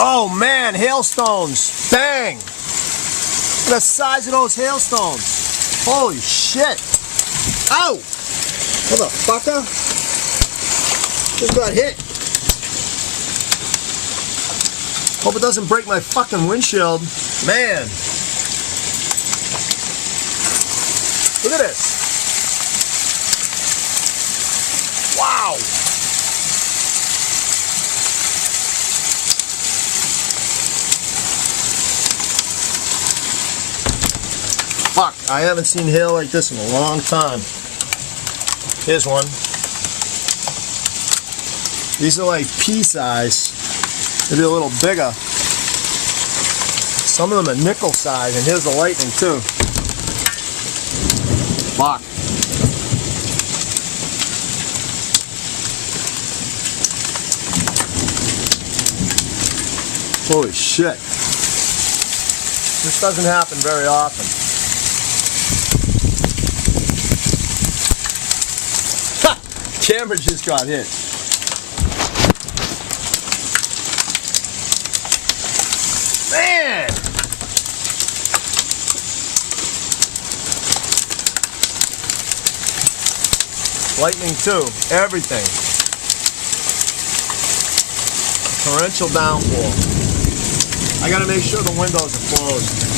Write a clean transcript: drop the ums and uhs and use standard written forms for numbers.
Oh man, hailstones. Bang! Look at the size of those hailstones. Holy shit. Ow! Motherfucker. Just got hit. Hope it doesn't break my fucking windshield. Man. Look at this. Wow. Fuck, I haven't seen hail like this in a long time. Here's one. These are like pea size. Maybe a little bigger. Some of them are nickel size, and here's the lightning too. Fuck. Holy shit. This doesn't happen very often. Ha! Camera just got hit. Man! Lightning too. Everything. Torrential downpour. I gotta make sure the windows are closed.